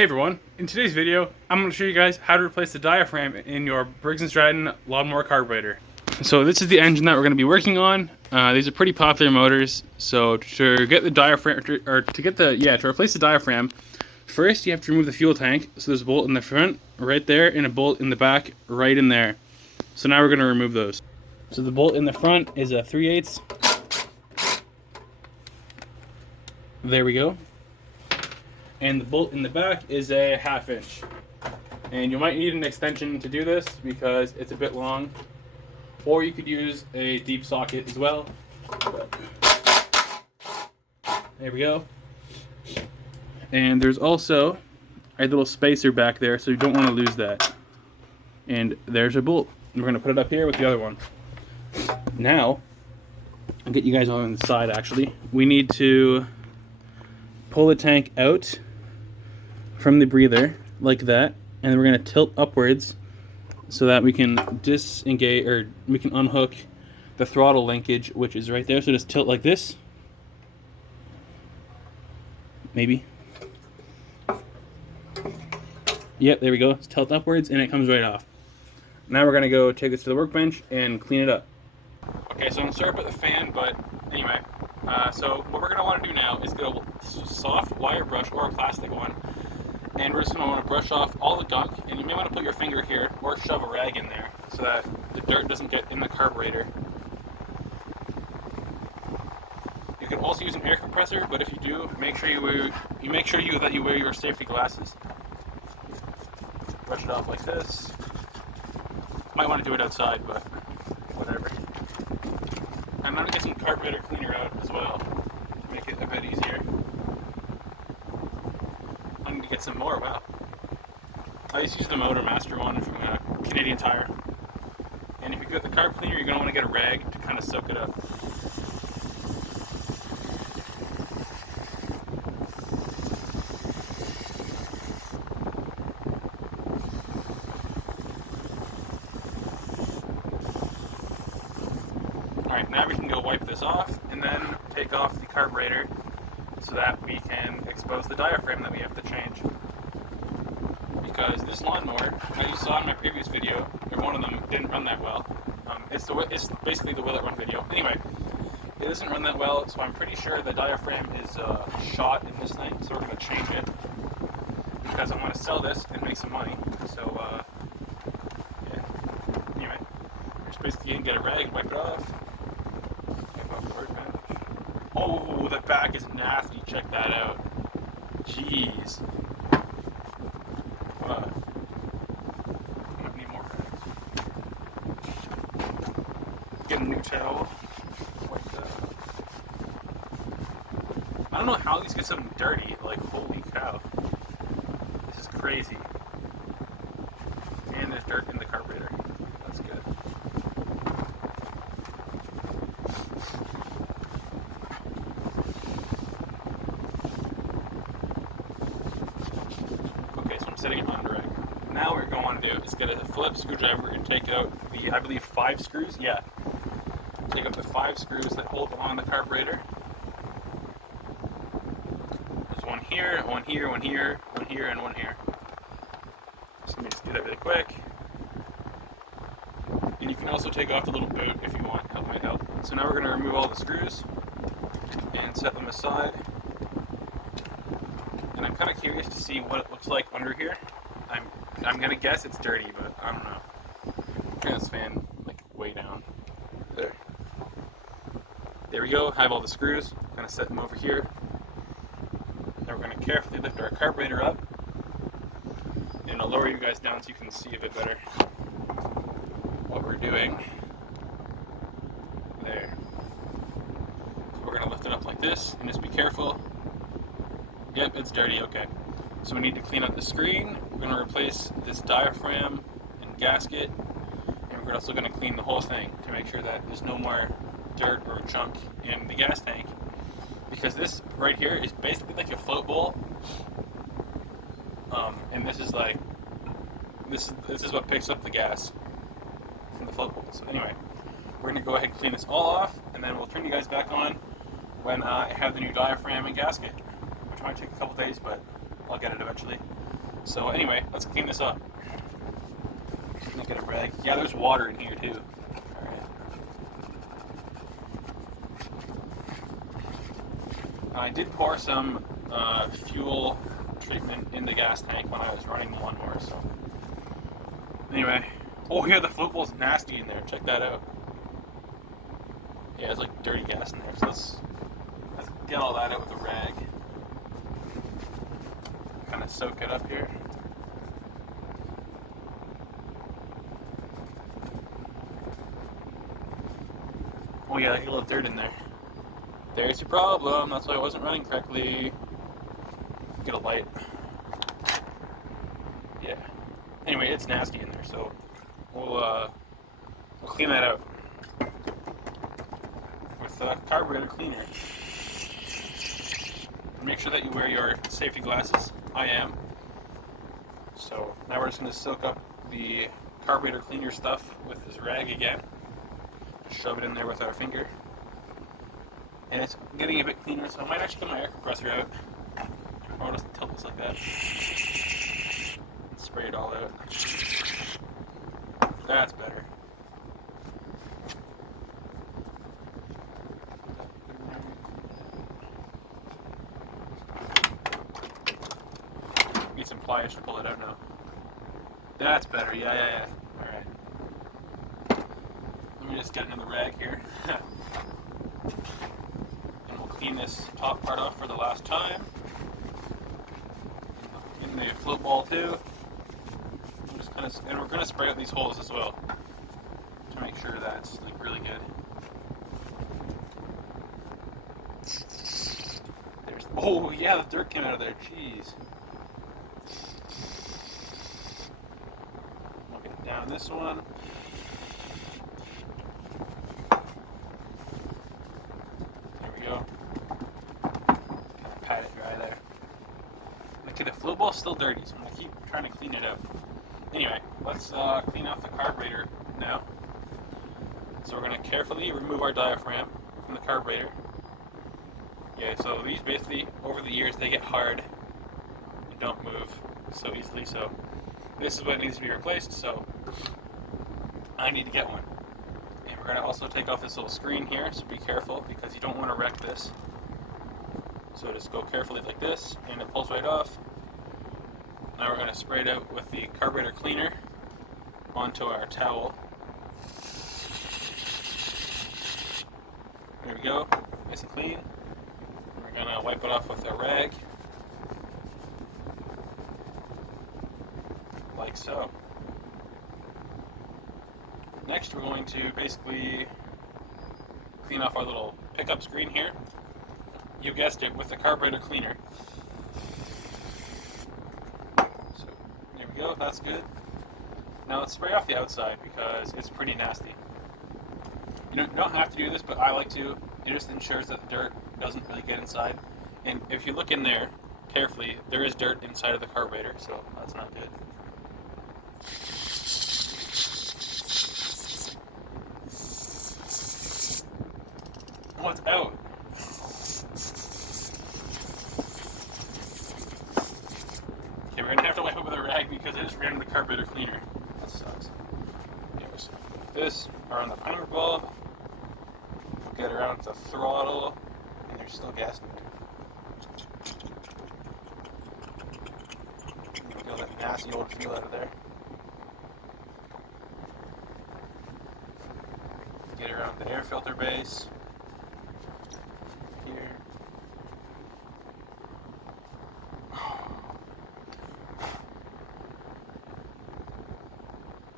Hey everyone, in today's video, I'm going to show you guys how to replace the diaphragm in your Briggs & Stratton lawnmower carburetor. So this is the engine that we're going to be working on. These are pretty popular motors. So to get the diaphragm, to replace the diaphragm, first you have to remove the fuel tank. So there's a bolt in the front, right there, and a bolt in the back, right in there. So now we're going to remove those. So the bolt in the front is a 3/8. There we go. And the bolt in the back is a 1/2 inch. And you might need an extension to do this because it's a bit long. Or you could use a deep socket as well. There we go. And there's also a little spacer back there, so you don't want to lose that. And there's a bolt. And we're going to put it up here with the other one. Now, I'll get you guys on the side actually. We need to pull the tank out from the breather like that, and then we're going to tilt upwards so that we can disengage, or we can unhook the throttle linkage, which is right there. So just tilt like this, maybe. Yep, there we go. It's tilt upwards and it comes right off. Now we're going to go take this to the workbench and clean it up. Okay, so I'm sorry about the fan, but anyway, so what we're going to want to do now is get a soft wire brush or a plastic one, and we're just going to want to brush off all the gunk, and you may want to put your finger here or shove a rag in there so that the dirt doesn't get in the carburetor. You can also use an air compressor, but if you do, make sure you wear your safety glasses. Brush it off like this. Might want to do it outside, but whatever. I'm going to get some carburetor cleaner out as well to make it a bit easier. I'm going to get some more. Wow. I just use the Motor Master one from Canadian Tire. And if you get the carb cleaner, you're going to want to get a rag to kind of soak it up. Alright, now we can go wipe this off and then take off the carburetor so that we can expose the diaphragm that we have to change. Because this lawnmower, as you saw in my previous video, or one of them, didn't run that well. It's basically the will it run video. Anyway, it doesn't run that well, so I'm pretty sure the diaphragm is shot in this thing, so we're going to change it. Because I want to sell this and make some money. So, yeah. Anyway, you're just basically going to get a rag and wipe it off. Oh, the back is nasty. Check that out. Jeez. I might need more bags. Get a new towel. Like that. I don't know how these get so dirty. Like, holy cow. This is crazy. And there's dirt in the carburetor. That's good. Setting it on direct. Now what we're going to want to do is get a Phillips screwdriver and take out the, I believe, 5 screws. Yeah. Take out the 5 screws that hold on the carburetor. There's one here, one here, one here, one here, and one here. So let me just do that really quick. And you can also take off the little boot if you want. That might help. So now we're going to remove all the screws and set them aside. And I'm kind of curious to see what it looks like under here. I'm gonna guess it's dirty, but I don't know. Turn this fan like way down. There. There we go. I have all the screws. I'm gonna set them over here. Now we're gonna carefully lift our carburetor up, and I'll lower you guys down so you can see a bit better what we're doing. There. So we're gonna lift it up like this, and just be careful. Yep, it's dirty, okay. So we need to clean up the screen. We're going to replace this diaphragm and gasket. And we're also going to clean the whole thing to make sure that there's no more dirt or junk in the gas tank. Because this right here is basically like a float bowl. And this is like, this is what picks up the gas from the float bowl. So anyway, we're going to go ahead and clean this all off. And then we'll turn you guys back on when I have the new diaphragm and gasket. Which might take a couple days, but I'll get it eventually. So anyway, let's clean this up. Look at a rag. Yeah, there's water in here too. Alright. I did pour some fuel treatment in the gas tank when I was running the lawnmower, so. Anyway. Oh yeah, the float ball's nasty in there. Check that out. Yeah, there's like dirty gas in there. So let's get all that out with a rag. Kind of soak it up here. Oh yeah, there's a little dirt in there. There's your problem. That's why I wasn't running correctly. Get a light. Yeah. Anyway, it's nasty in there, so we'll clean that out with carburetor cleaner. Make sure that you wear your safety glasses. I am. So now we're just going to soak up the carburetor cleaner stuff with this rag again. Shove it in there with our finger. And it's getting a bit cleaner, so I might actually get my air compressor out. Or just tilt this like that. And spray it all out. That's better. Need some pliers to pull it out now. That's better, yeah. Alright. Let me just get another rag here. And we'll clean this top part off for the last time. In the float ball too. And we're going to spray out these holes as well to make sure that's like really good. Oh yeah, the dirt came out of there. Jeez. We'll get down this one. There we go. Kind of pat it dry there. Okay, the float ball's still dirty, so I'm going to keep trying to clean it out. Anyway, let's clean off the carburetor now. So we're going to carefully remove our diaphragm from the carburetor. Yeah, so these basically, over the years, they get hard and don't move so easily. So this is what needs to be replaced, so I need to get one. And we're going to also take off this little screen here, so be careful because you don't want to wreck this. So just go carefully like this, and it pulls right off. Now we're going to spray it out with the carburetor cleaner onto our towel. There we go, nice and clean. We're going to wipe it off with a rag, like so. Next we're going to basically clean off our little pickup screen here. You guessed it, with the carburetor cleaner. So there we go, that's good. Now let's spray off the outside because it's pretty nasty. You don't have to do this, but I like to. It just ensures that the dirt doesn't really get inside. And if you look in there carefully, there is dirt inside of the carburetor, so that's not good. Oh, it's out. Okay, we're gonna have to wipe it with a rag because I just ran the carburetor cleaner. That sucks. Anyways, this are on the primer bulb. We'll get around to the throttle, and there's still gas in there. Feel that nasty old feel out of there. Get around the air filter base. Here.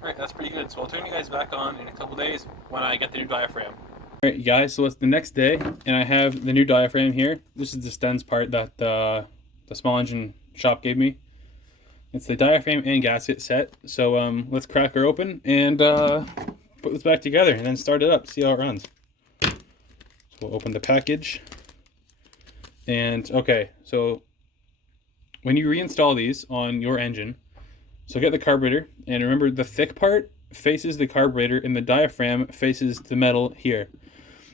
Alright, that's pretty good. So I'll turn you guys back on in a couple days when I get the new diaphragm. Alright guys, so it's the next day and I have the new diaphragm here. This is the stents part that the small engine shop gave me. It's the diaphragm and gasket set. So let's crack her open and put this back together and then start it up, see how it runs. So we'll open the package. And okay, so when you reinstall these on your engine, so get the carburetor, and remember the thick part faces the carburetor and the diaphragm faces the metal here.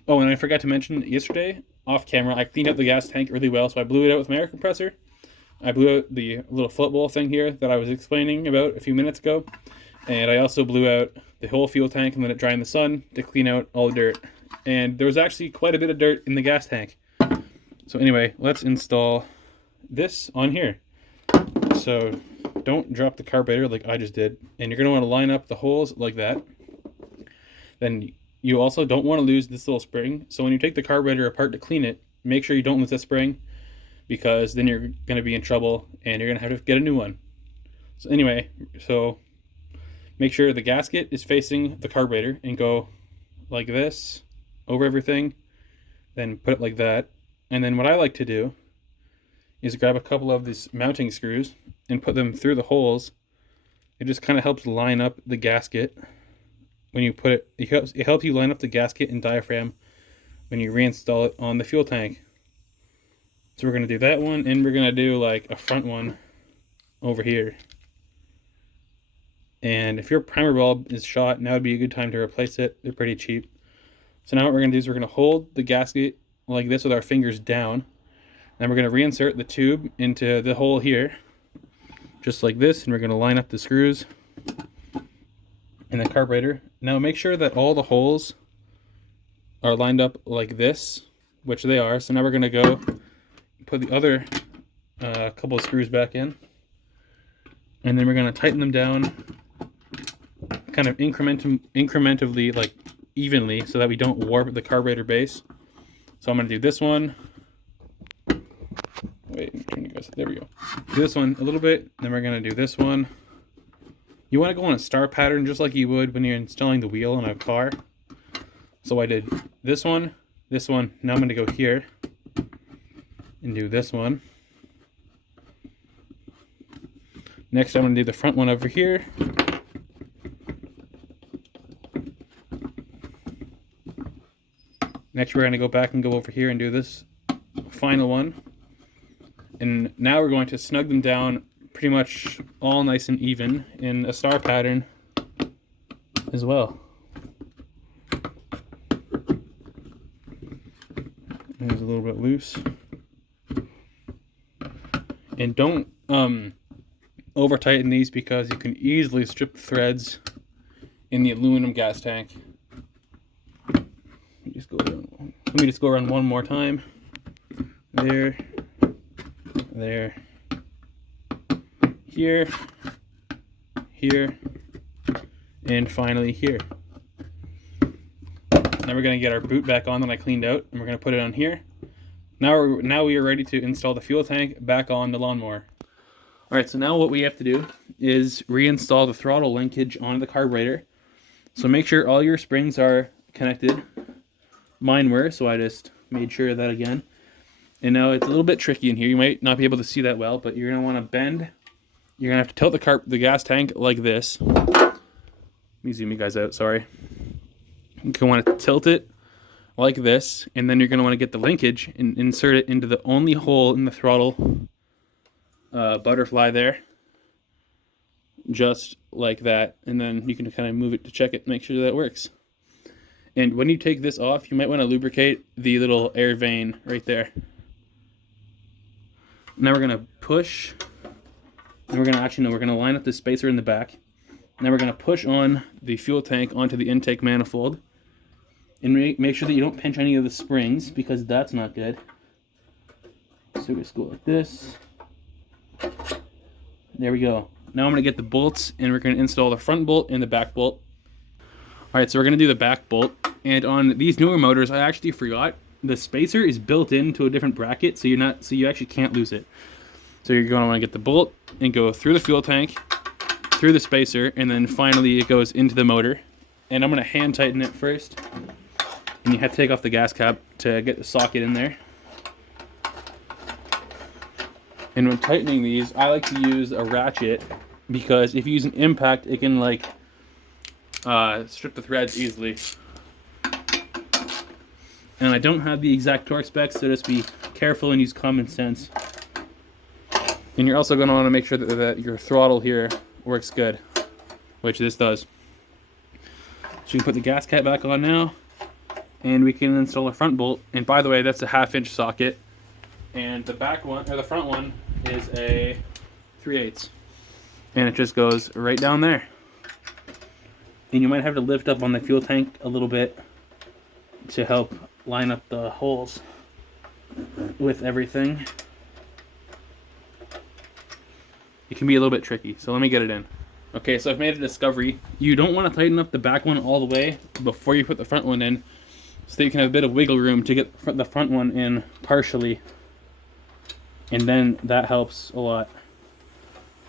Oh, and I forgot to mention yesterday, off camera, I cleaned up the gas tank really well, so I blew it out with my air compressor. I blew out the little float bowl thing here that I was explaining about a few minutes ago. And I also blew out the whole fuel tank and let it dry in the sun to clean out all the dirt. And there was actually quite a bit of dirt in the gas tank. So anyway, let's install this on here. So don't drop the carburetor like I just did. And you're going to want to line up the holes like that. Then you also don't want to lose this little spring. So when you take the carburetor apart to clean it, make sure you don't lose the spring, because then you're going to be in trouble and you're going to have to get a new one. So anyway, so make sure the gasket is facing the carburetor and go like this over everything. Then put it like that. And then what I like to do is grab a couple of these mounting screws and put them through the holes. It just kind of helps line up the gasket when you put it. It helps you line up the gasket and diaphragm when you reinstall it on the fuel tank. So we're going to do that one, and we're going to do like a front one over here. And if your primer bulb is shot, now would be a good time to replace it. They're pretty cheap. So now what we're going to do is we're going to hold the gasket like this with our fingers down. Then we're going to reinsert the tube into the hole here, just like this, and we're going to line up the screws in the carburetor. Now make sure that all the holes are lined up like this, which they are. So now we're going to go put the other couple of screws back in, and then we're going to tighten them down kind of incrementally, like evenly, so that we don't warp the carburetor base. So I'm going to do this one. Wait, turn you guys. There we go. Do this one a little bit, then we're going to do this one. You want to go on a star pattern just like you would when you're installing the wheel on a car. So I did this one, now I'm going to go here and do this one. Next I'm going to do the front one over here. Next we're going to go back and go over here and do this final one. And now we're going to snug them down pretty much all nice and even in a star pattern as well. It's a little bit loose. And don't over tighten these, because you can easily strip the threads in the aluminum gas tank. Let me just go around one more time. There, here, here, and finally here. Now we're going to get our boot back on that I cleaned out, and we're going to put it on here. Now we are ready to install the fuel tank back on the lawnmower. Alright, so now what we have to do is reinstall the throttle linkage onto the carburetor. So make sure all your springs are connected. Mine were, so I just made sure of that again. And now it's a little bit tricky in here. You might not be able to see that well, but you're going to want to bend. You're going to have to tilt the gas tank like this. Let me zoom you guys out, sorry. You're going to want to tilt it like this, and then you're going to want to get the linkage and insert it into the only hole in the throttle butterfly there. Just like that. And then you can kind of move it to check it, make sure that it works. And when you take this off, you might want to lubricate the little air vein right there. Now we're going to push, and we're going to line up the spacer in the back. Now we're going to push on the fuel tank onto the intake manifold. And make sure that you don't pinch any of the springs, because that's not good. So we just go like this. There we go. Now I'm going to get the bolts, and we're going to install the front bolt and the back bolt. Alright, so we're going to do the back bolt. And on these newer motors, I actually forgot the spacer is built into a different bracket, so you actually can't lose it. So you're going to want to get the bolt and go through the fuel tank, through the spacer, and then finally it goes into the motor. And I'm going to hand tighten it first. And you have to take off the gas cap to get the socket in there. And when tightening these, I like to use a ratchet, because if you use an impact, it can like strip the threads easily. And I don't have the exact torque specs, so just be careful and use common sense. And you're also going to want to make sure that your throttle here works good, which this does. So you can put the gas cap back on now, and we can install a front bolt. And by the way, that's a 1/2 inch socket. And the back one, or the front one, is a 3/8. And it just goes right down there. And you might have to lift up on the fuel tank a little bit to help line up the holes with everything. It can be a little bit tricky, so let me get it in. Okay, so I've made a discovery. You don't want to tighten up the back one all the way before you put the front one in, so that you can have a bit of wiggle room to get the front one in partially. And then that helps a lot.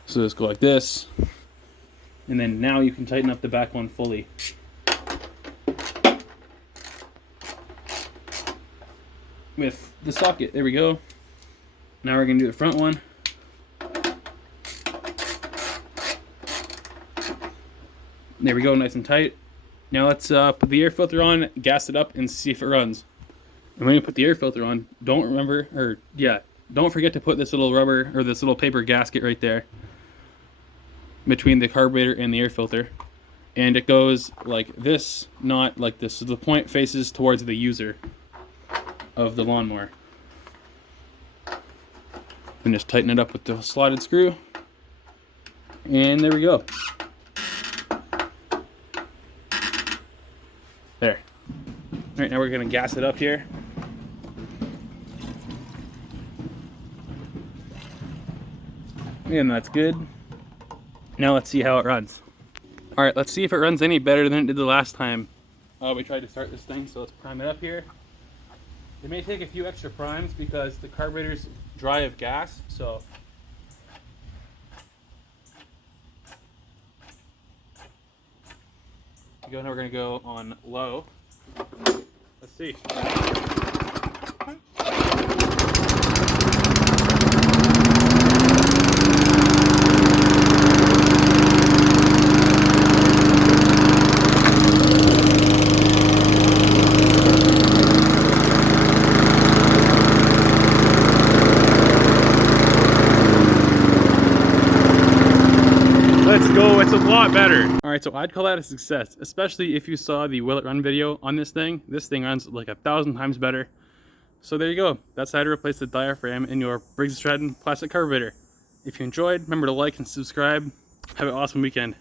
So just go like this. And then now you can tighten up the back one fully. With the socket, there we go. Now we're gonna do the front one. There we go, nice and tight. Now let's put the air filter on, gas it up, and see if it runs. And when you put the air filter on, don't forget to put this little rubber, or this little paper gasket right there between the carburetor and the air filter. And it goes like this, not like this. So the point faces towards the user of the lawnmower. And just tighten it up with the slotted screw. And there we go. There. Alright, now we're going to gas it up here. And that's good. Now let's see how it runs. Alright, let's see if it runs any better than it did the last time we tried to start this thing. So let's prime it up here. It may take a few extra primes because the carburetor's dry of gas, so now we're going to go on low. Let's see. Let's go, it's a lot better. Alright, so I'd call that a success, especially if you saw the Will It Run video on this thing. This thing runs like 1,000 times better. So there you go. That's how to replace the diaphragm in your Briggs & Stratton plastic carburetor. If you enjoyed, remember to like and subscribe. Have an awesome weekend.